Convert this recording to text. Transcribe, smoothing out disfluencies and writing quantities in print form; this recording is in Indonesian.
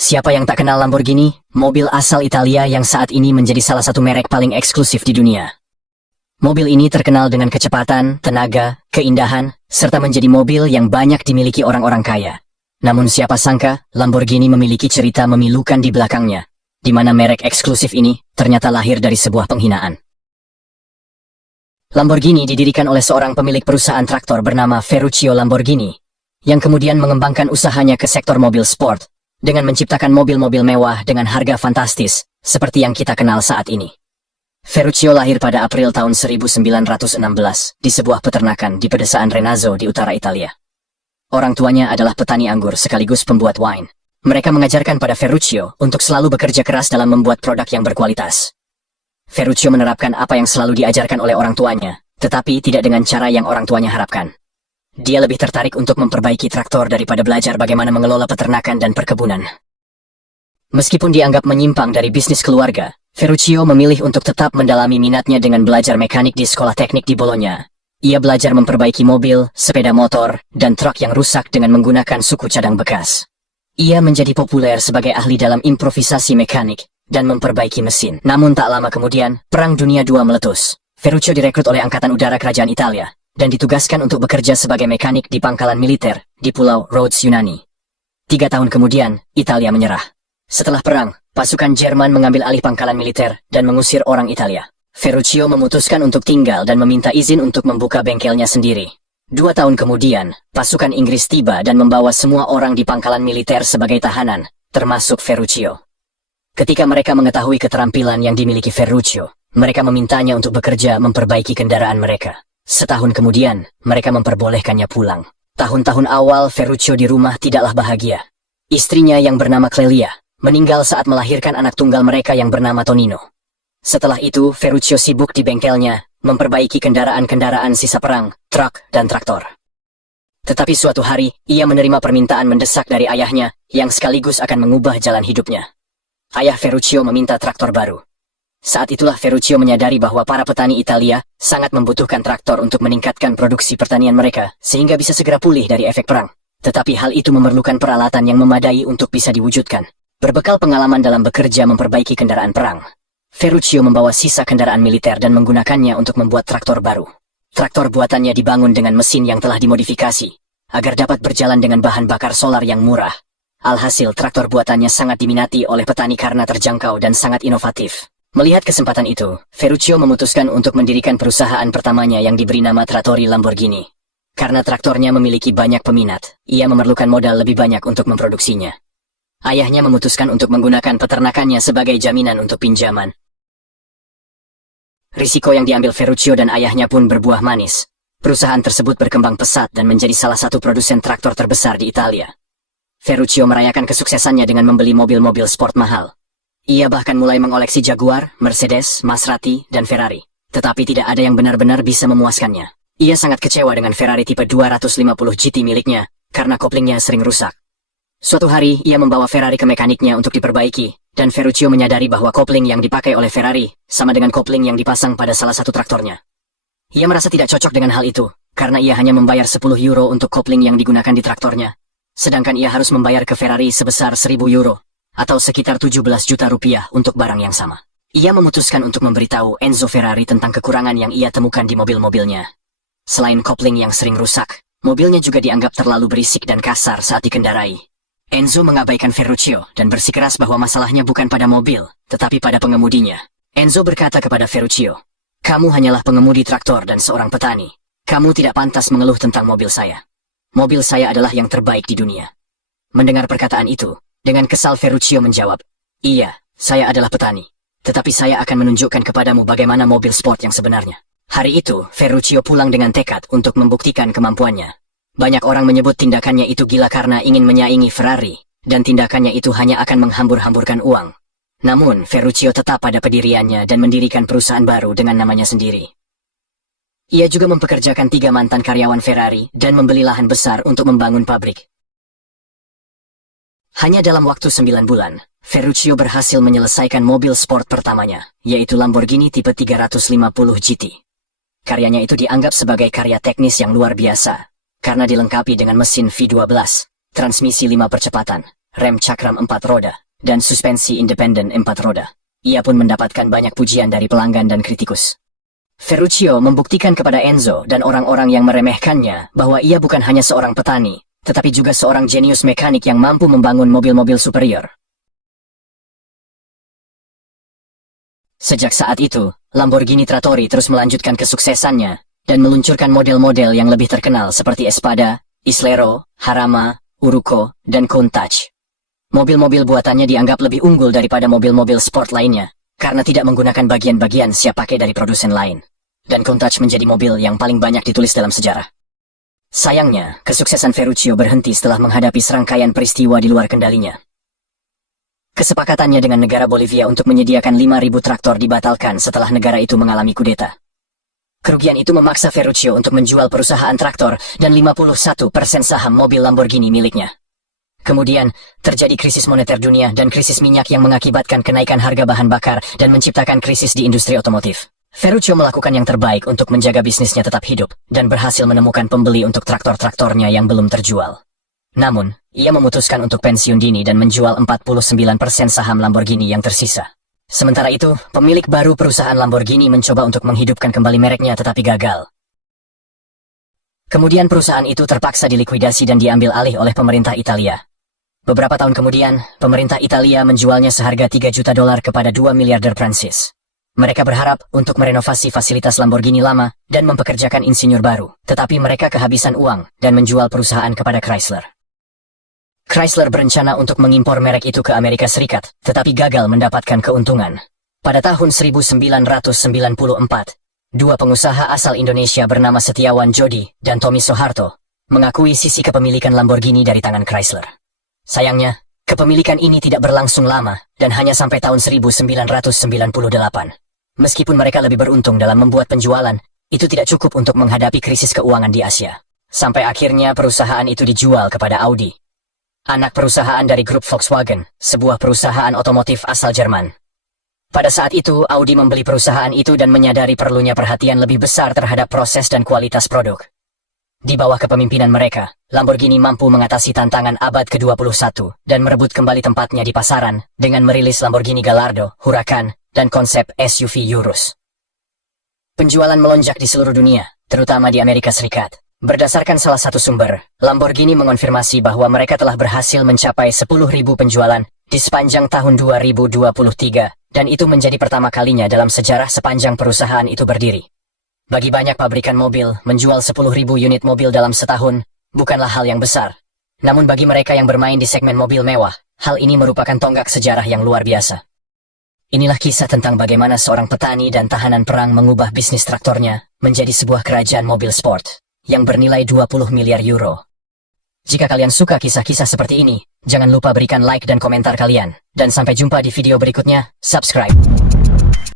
Siapa yang tak kenal Lamborghini, mobil asal Italia yang saat ini menjadi salah satu merek paling eksklusif di dunia. Mobil ini terkenal dengan kecepatan, tenaga, keindahan, serta menjadi mobil yang banyak dimiliki orang-orang kaya. Namun siapa sangka, Lamborghini memiliki cerita memilukan di belakangnya, di mana merek eksklusif ini ternyata lahir dari sebuah penghinaan. Lamborghini didirikan oleh seorang pemilik perusahaan traktor bernama Ferruccio Lamborghini, yang kemudian mengembangkan usahanya ke sektor mobil sport, dengan menciptakan mobil-mobil mewah dengan harga fantastis, seperti yang kita kenal saat ini. Ferruccio lahir pada April tahun 1916 di sebuah peternakan di pedesaan Renazzo di utara Italia. Orang tuanya adalah petani anggur sekaligus pembuat wine. Mereka mengajarkan pada Ferruccio untuk selalu bekerja keras dalam membuat produk yang berkualitas. Ferruccio menerapkan apa yang selalu diajarkan oleh orang tuanya, tetapi tidak dengan cara yang orang tuanya harapkan. Dia lebih tertarik untuk memperbaiki traktor daripada belajar bagaimana mengelola peternakan dan perkebunan. Meskipun dianggap menyimpang dari bisnis keluarga, Ferruccio memilih untuk tetap mendalami minatnya dengan belajar mekanik di sekolah teknik di Bologna. Ia belajar memperbaiki mobil, sepeda motor, dan truk yang rusak dengan menggunakan suku cadang bekas. Ia menjadi populer sebagai ahli dalam improvisasi mekanik dan memperbaiki mesin. Namun tak lama kemudian, Perang Dunia II meletus. Ferruccio direkrut oleh Angkatan Udara Kerajaan Italia dan ditugaskan untuk bekerja sebagai mekanik di pangkalan militer di Pulau Rhodes, Yunani. 3 tahun kemudian, Italia menyerah. Setelah perang, pasukan Jerman mengambil alih pangkalan militer dan mengusir orang Italia. Ferruccio memutuskan untuk tinggal dan meminta izin untuk membuka bengkelnya sendiri. 2 tahun kemudian, pasukan Inggris tiba dan membawa semua orang di pangkalan militer sebagai tahanan, termasuk Ferruccio. Ketika mereka mengetahui keterampilan yang dimiliki Ferruccio, mereka memintanya untuk bekerja memperbaiki kendaraan mereka. Setahun kemudian, mereka memperbolehkannya pulang. Tahun-tahun awal Ferruccio di rumah tidaklah bahagia. Istrinya yang bernama Clelia meninggal saat melahirkan anak tunggal mereka yang bernama Tonino. Setelah itu, Ferruccio sibuk di bengkelnya, memperbaiki kendaraan-kendaraan sisa perang, truk, dan traktor. Tetapi suatu hari, ia menerima permintaan mendesak dari ayahnya, yang sekaligus akan mengubah jalan hidupnya. Ayah Ferruccio meminta traktor baru. Saat itulah Ferruccio menyadari bahwa para petani Italia sangat membutuhkan traktor untuk meningkatkan produksi pertanian mereka, sehingga bisa segera pulih dari efek perang. Tetapi hal itu memerlukan peralatan yang memadai untuk bisa diwujudkan. Berbekal pengalaman dalam bekerja memperbaiki kendaraan perang, Ferruccio membawa sisa kendaraan militer dan menggunakannya untuk membuat traktor baru. Traktor buatannya dibangun dengan mesin yang telah dimodifikasi, agar dapat berjalan dengan bahan bakar solar yang murah. Alhasil, traktor buatannya sangat diminati oleh petani karena terjangkau dan sangat inovatif. Melihat kesempatan itu, Ferruccio memutuskan untuk mendirikan perusahaan pertamanya yang diberi nama Trattori Lamborghini. Karena traktornya memiliki banyak peminat, ia memerlukan modal lebih banyak untuk memproduksinya. Ayahnya memutuskan untuk menggunakan peternakannya sebagai jaminan untuk pinjaman. Risiko yang diambil Ferruccio dan ayahnya pun berbuah manis. Perusahaan tersebut berkembang pesat dan menjadi salah satu produsen traktor terbesar di Italia. Ferruccio merayakan kesuksesannya dengan membeli mobil-mobil sport mahal. Ia bahkan mulai mengoleksi Jaguar, Mercedes, Maserati, dan Ferrari. Tetapi tidak ada yang benar-benar bisa memuaskannya. Ia sangat kecewa dengan Ferrari tipe 250 GT miliknya, karena koplingnya sering rusak. Suatu hari, ia membawa Ferrari ke mekaniknya untuk diperbaiki, dan Ferruccio menyadari bahwa kopling yang dipakai oleh Ferrari sama dengan kopling yang dipasang pada salah satu traktornya. Ia merasa tidak cocok dengan hal itu, karena ia hanya membayar 10 euro untuk kopling yang digunakan di traktornya. Sedangkan ia harus membayar ke Ferrari sebesar 1000 euro, atau sekitar 17 juta rupiah untuk barang yang sama. Ia memutuskan untuk memberitahu Enzo Ferrari tentang kekurangan yang ia temukan di mobil-mobilnya. Selain kopling yang sering rusak, mobilnya juga dianggap terlalu berisik dan kasar saat dikendarai. Enzo mengabaikan Ferruccio dan bersikeras bahwa masalahnya bukan pada mobil, tetapi pada pengemudinya. Enzo berkata kepada Ferruccio, "Kamu hanyalah pengemudi traktor dan seorang petani. Kamu tidak pantas mengeluh tentang mobil saya. Mobil saya adalah yang terbaik di dunia." Mendengar perkataan itu, dengan kesal Ferruccio menjawab, "Iya, saya adalah petani. Tetapi saya akan menunjukkan kepadamu bagaimana mobil sport yang sebenarnya." Hari itu, Ferruccio pulang dengan tekad untuk membuktikan kemampuannya. Banyak orang menyebut tindakannya itu gila karena ingin menyaingi Ferrari, dan tindakannya itu hanya akan menghambur-hamburkan uang. Namun, Ferruccio tetap pada pendiriannya dan mendirikan perusahaan baru dengan namanya sendiri. Ia juga mempekerjakan 3 mantan karyawan Ferrari dan membeli lahan besar untuk membangun pabrik. Hanya dalam waktu 9 bulan, Ferruccio berhasil menyelesaikan mobil sport pertamanya, yaitu Lamborghini tipe 350 GT. Karyanya itu dianggap sebagai karya teknis yang luar biasa, karena dilengkapi dengan mesin V12, transmisi 5 percepatan, rem cakram 4 roda, dan suspensi independen 4 roda. Ia pun mendapatkan banyak pujian dari pelanggan dan kritikus. Ferruccio membuktikan kepada Enzo dan orang-orang yang meremehkannya bahwa ia bukan hanya seorang petani, tetapi juga seorang jenius mekanik yang mampu membangun mobil-mobil superior. Sejak saat itu, Lamborghini Trattori terus melanjutkan kesuksesannya dan meluncurkan model-model yang lebih terkenal seperti Espada, Islero, Harama, Uruko, dan Countach. Mobil-mobil buatannya dianggap lebih unggul daripada mobil-mobil sport lainnya, karena tidak menggunakan bagian-bagian siap pakai dari produsen lain. Dan Countach menjadi mobil yang paling banyak ditulis dalam sejarah. Sayangnya, kesuksesan Ferruccio berhenti setelah menghadapi serangkaian peristiwa di luar kendalinya. Kesepakatannya dengan negara Bolivia untuk menyediakan 5.000 traktor dibatalkan setelah negara itu mengalami kudeta. Kerugian itu memaksa Ferruccio untuk menjual perusahaan traktor dan 51% saham mobil Lamborghini miliknya. Kemudian, terjadi krisis moneter dunia dan krisis minyak yang mengakibatkan kenaikan harga bahan bakar dan menciptakan krisis di industri otomotif. Ferruccio melakukan yang terbaik untuk menjaga bisnisnya tetap hidup dan berhasil menemukan pembeli untuk traktor-traktornya yang belum terjual. Namun, ia memutuskan untuk pensiun dini dan menjual 49% saham Lamborghini yang tersisa. Sementara itu, pemilik baru perusahaan Lamborghini mencoba untuk menghidupkan kembali mereknya tetapi gagal. Kemudian perusahaan itu terpaksa dilikuidasi dan diambil alih oleh pemerintah Italia. Beberapa tahun kemudian, pemerintah Italia menjualnya seharga $3 juta kepada 2 miliarder Prancis. Mereka berharap untuk merenovasi fasilitas Lamborghini lama dan mempekerjakan insinyur baru, tetapi mereka kehabisan uang dan menjual perusahaan kepada Chrysler. Chrysler berencana untuk mengimpor merek itu ke Amerika Serikat, tetapi gagal mendapatkan keuntungan. Pada tahun 1994, dua pengusaha asal Indonesia bernama Setiawan Jody dan Tommy Soeharto mengakui sisi kepemilikan Lamborghini dari tangan Chrysler. Sayangnya, kepemilikan ini tidak berlangsung lama dan hanya sampai tahun 1998. Meskipun mereka lebih beruntung dalam membuat penjualan, itu tidak cukup untuk menghadapi krisis keuangan di Asia. Sampai akhirnya perusahaan itu dijual kepada Audi, anak perusahaan dari grup Volkswagen, sebuah perusahaan otomotif asal Jerman. Pada saat itu, Audi membeli perusahaan itu dan menyadari perlunya perhatian lebih besar terhadap proses dan kualitas produk. Di bawah kepemimpinan mereka, Lamborghini mampu mengatasi tantangan abad ke-21 dan merebut kembali tempatnya di pasaran dengan merilis Lamborghini Gallardo, Huracan, dan konsep SUV Urus. Penjualan melonjak di seluruh dunia, terutama di Amerika Serikat. Berdasarkan salah satu sumber, Lamborghini mengonfirmasi bahwa mereka telah berhasil mencapai 10.000 penjualan di sepanjang tahun 2023, dan itu menjadi pertama kalinya dalam sejarah sepanjang perusahaan itu berdiri. Bagi banyak pabrikan mobil, menjual 10.000 unit mobil dalam setahun bukanlah hal yang besar. Namun bagi mereka yang bermain di segmen mobil mewah, hal ini merupakan tonggak sejarah yang luar biasa. Inilah kisah tentang bagaimana seorang petani dan tahanan perang mengubah bisnis traktornya menjadi sebuah kerajaan mobil sport yang bernilai 20 miliar euro. Jika kalian suka kisah-kisah seperti ini, jangan lupa berikan like dan komentar kalian. Dan sampai jumpa di video berikutnya, subscribe.